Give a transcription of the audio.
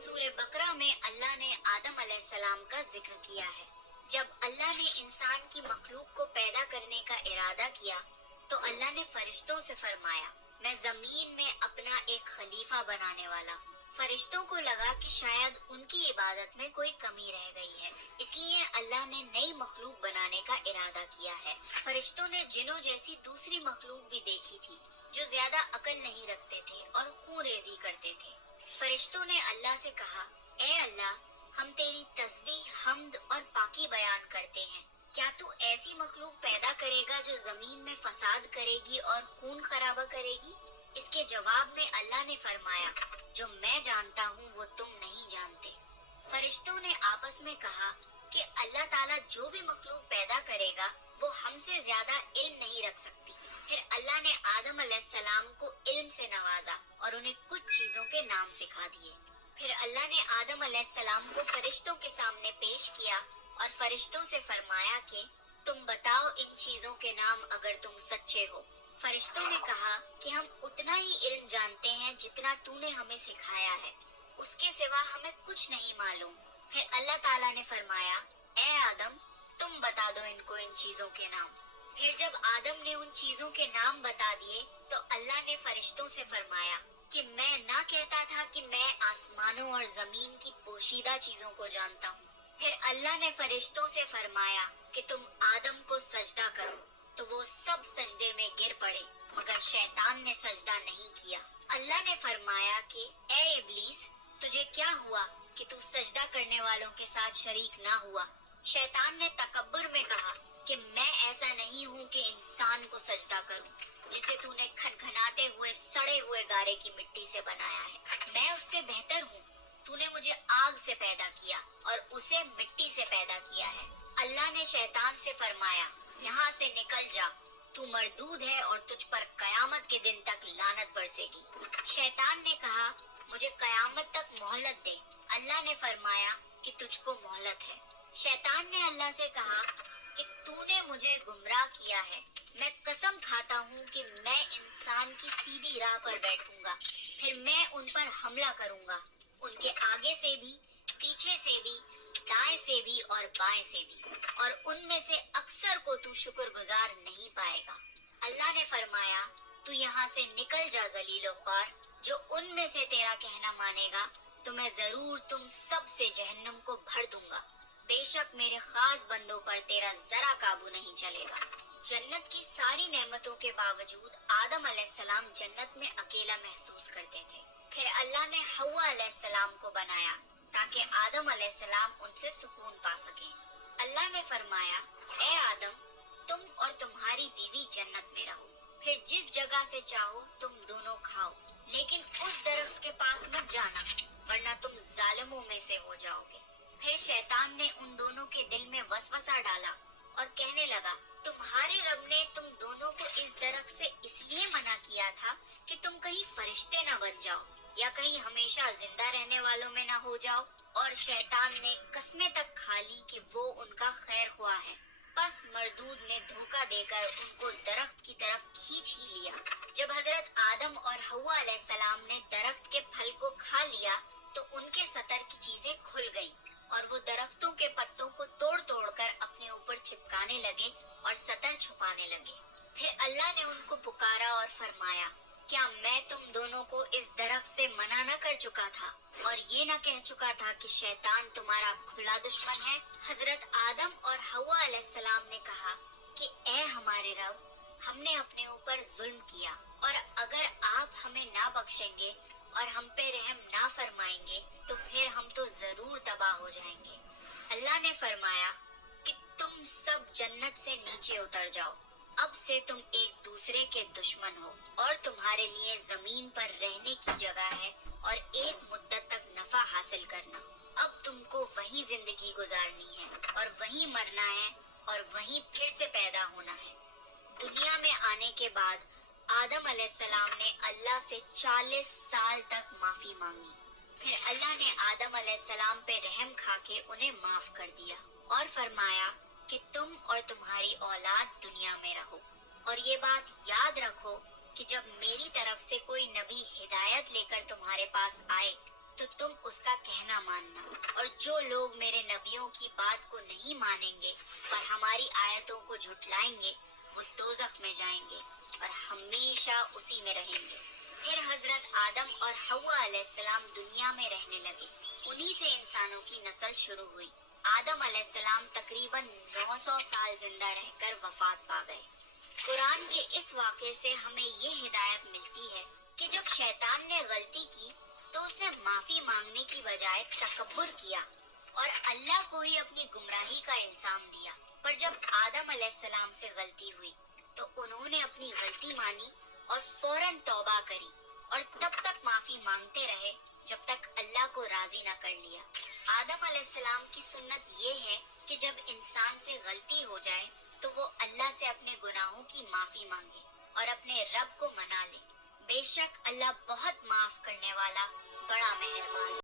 سورہ بقرہ میں اللہ نے آدم علیہ السلام کا ذکر کیا ہے۔ جب اللہ نے انسان کی مخلوق کو پیدا کرنے کا ارادہ کیا تو اللہ نے فرشتوں سے فرمایا، میں زمین میں اپنا ایک خلیفہ بنانے والا ہوں۔ فرشتوں کو لگا کہ شاید ان کی عبادت میں کوئی کمی رہ گئی ہے، اس لیے اللہ نے نئی مخلوق بنانے کا ارادہ کیا ہے۔ فرشتوں نے جنوں جیسی دوسری مخلوق بھی دیکھی تھی جو زیادہ عقل نہیں رکھتے تھے اور خون ریزی کرتے تھے۔ فرشتوں نے اللہ سے کہا، اے اللہ، ہم تیری تسبیح، حمد اور پاکی بیان کرتے ہیں۔ کیا تو ایسی مخلوق پیدا کرے گا جو زمین میں فساد کرے گی اور خون خرابہ کرے گی؟ اس کے جواب میں اللہ نے فرمایا، جو میں جانتا ہوں وہ تم نہیں جانتے۔ فرشتوں نے آپس میں کہا کہ اللہ تعالیٰ جو بھی مخلوق پیدا کرے گا وہ ہم سے زیادہ علم نہیں رکھ سکتی۔ پھر اللہ نے آدم علیہ السلام کو علم سے نوازا اور انہیں کچھ چیزوں کے نام سکھا دیے۔ پھر اللہ نے آدم علیہ السلام کو فرشتوں کے سامنے پیش کیا اور فرشتوں سے فرمایا کہ تم بتاؤ ان چیزوں کے نام اگر تم سچے ہو۔ فرشتوں نے کہا کہ ہم اتنا ہی علم جانتے ہیں جتنا تو نے ہمیں سکھایا ہے، اس کے سوا ہمیں کچھ نہیں معلوم۔ پھر اللہ تعالیٰ نے فرمایا، اے آدم، تم بتا دو ان کو ان چیزوں کے نام۔ پھر جب آدم نے ان چیزوں کے نام بتا دیے تو اللہ نے فرشتوں سے فرمایا کہ میں نہ کہتا تھا کہ میں آسمانوں اور زمین کی پوشیدہ چیزوں کو جانتا ہوں۔ پھر اللہ نے فرشتوں سے فرمایا کہ تم آدم کو سجدہ کرو، تو وہ سب سجدے میں گر پڑے مگر شیطان نے سجدہ نہیں کیا۔ اللہ نے فرمایا کہ اے ابلیس، تجھے کیا ہوا کہ تو سجدہ کرنے والوں کے ساتھ شریک نہ ہوا؟ شیطان نے تکبر میں کہا کہ میں ایسا نہیں ہوں کہ انسان کو سجدہ کروں جسے تو نے کھنکھناتے ہوئے سڑے ہوئے گارے کی مٹی سے بنایا ہے۔ میں اس سے بہتر ہوں، تو نے مجھے آگ سے پیدا کیا اور اسے مٹی سے پیدا کیا ہے۔ اللہ نے شیطان سے فرمایا، یہاں سے نکل جا، تو مردود ہے اور تجھ پر قیامت کے دن تک لعنت برسے گی۔ شیطان نے کہا، مجھے قیامت تک مہلت دے۔ اللہ نے فرمایا کہ تجھ کو مہلت ہے۔ شیطان نے اللہ سے کہا کہ تو نے مجھے گمراہ کیا ہے، میں قسم کھاتا ہوں کہ میں انسان کی سیدھی راہ پر بیٹھوں گا، پھر میں ان پر حملہ کروں گا، ان کے آگے سے بھی، پیچھے سے بھی، دائیں سے بھی اور بائیں سے بھی، اور ان میں سے اکثر کو تو شکر گزار نہیں پائے گا۔ اللہ نے فرمایا، تو یہاں سے نکل جا ذلیل و خوار، جو ان میں سے تیرا کہنا مانے گا تو میں ضرور تم سب سے جہنم کو بھر دوں گا، بے شک میرے خاص بندوں پر تیرا ذرا قابو نہیں چلے گا۔ جنت کی ساری نعمتوں کے باوجود آدم علیہ السلام جنت میں اکیلا محسوس کرتے تھے۔ پھر اللہ نے حوا علیہ السلام کو بنایا تاکہ آدم علیہ السلام ان سے سکون پا سکیں۔ اللہ نے فرمایا، اے آدم، تم اور تمہاری بیوی جنت میں رہو، پھر جس جگہ سے چاہو تم دونوں کھاؤ، لیکن اس درخت کے پاس مت جانا ورنہ تم ظالموں میں سے ہو جاؤ گے۔ پھر شیطان نے ان دونوں کے دل میں وسوسہ ڈالا اور کہنے لگا، تمہارے رب نے تم دونوں کو اس درخت سے اس لیے منع کیا تھا کہ تم کہیں فرشتے نہ بن جاؤ یا کہیں ہمیشہ زندہ رہنے والوں میں نہ ہو جاؤ۔ اور شیطان نے قسمیں تک کھا لی کہ وہ ان کا خیر خواہ ہے، پس مردود نے دھوکہ دے کر ان کو درخت کی طرف کھینچ ہی لیا۔ جب حضرت آدم اور حوا علیہ السلام نے درخت کے پھل کو کھا لیا تو ان کے سطر کی چیزیں کھل گئیں اور وہ درختوں کے پتوں کو توڑ توڑ کر اپنے اوپر چپکانے لگے اور سطر چھپانے لگے۔ پھر اللہ نے ان کو پکارا اور فرمایا، کیا میں تم دونوں کو اس درخت سے منع نہ کر چکا تھا اور یہ نہ کہہ چکا تھا کہ شیطان تمہارا کھلا دشمن ہے؟ حضرت آدم اور حوا علیہ السلام نے کہا کہ اے ہمارے رب، ہم نے اپنے اوپر ظلم کیا، اور اگر آپ ہمیں نہ بخشیں گے اور ہم پہ رحم نہ فرمائیں گے تو پھر ہم تو ضرور تباہ ہو جائیں گے۔ اللہ نے فرمایا کہ تم سب جنت سے نیچے اتر جاؤ، اب سے تم ایک دوسرے کے دشمن ہو، اور تمہارے لیے زمین پر رہنے کی جگہ ہے اور ایک مدت تک نفع حاصل کرنا۔ اب تم کو وہی زندگی گزارنی ہے اور وہی مرنا ہے اور وہی پھر سے پیدا ہونا ہے۔ دنیا میں آنے کے بعد آدم علیہ السلام نے اللہ سے 40 سال تک معافی مانگی، پھر اللہ نے آدم علیہ السلام پہ رحم کھا کے انہیں معاف کر دیا اور فرمایا کہ تم اور تمہاری اولاد دنیا میں رہو، اور یہ بات یاد رکھو کہ جب میری طرف سے کوئی نبی ہدایت لے کر تمہارے پاس آئے تو تم اس کا کہنا ماننا، اور جو لوگ میرے نبیوں کی بات کو نہیں مانیں گے اور ہماری آیتوں کو جھٹلائیں گے وہ دوزخ میں جائیں گے اور ہمیشہ اسی میں رہیں گے۔ پھر حضرت آدم اور حوا علیہ السلام دنیا میں رہنے لگے، انہی سے انسانوں کی نسل شروع ہوئی۔ آدم علیہ السلام تقریباً 900 سال زندہ رہ کر وفات پا گئے۔ قرآن کے اس واقعے سے ہمیں یہ ہدایت ملتی ہے کہ جب شیطان نے غلطی کی تو اس نے معافی مانگنے کی بجائے تکبر کیا اور اللہ کو ہی اپنی گمراہی کا الزام دیا۔ پر جب آدم علیہ السلام سے غلطی ہوئی تو انہوں نے اپنی غلطی مانی اور فوراً توبہ کری اور تب تک معافی مانگتے رہے جب تک اللہ کو راضی نہ کر لیا۔ آدم علیہ السلام کی سنت یہ ہے کہ جب انسان سے غلطی ہو جائے تو وہ اللہ سے اپنے گناہوں کی معافی مانگے اور اپنے رب کو منا لے۔ بے شک اللہ بہت معاف کرنے والا، بڑا مہربان۔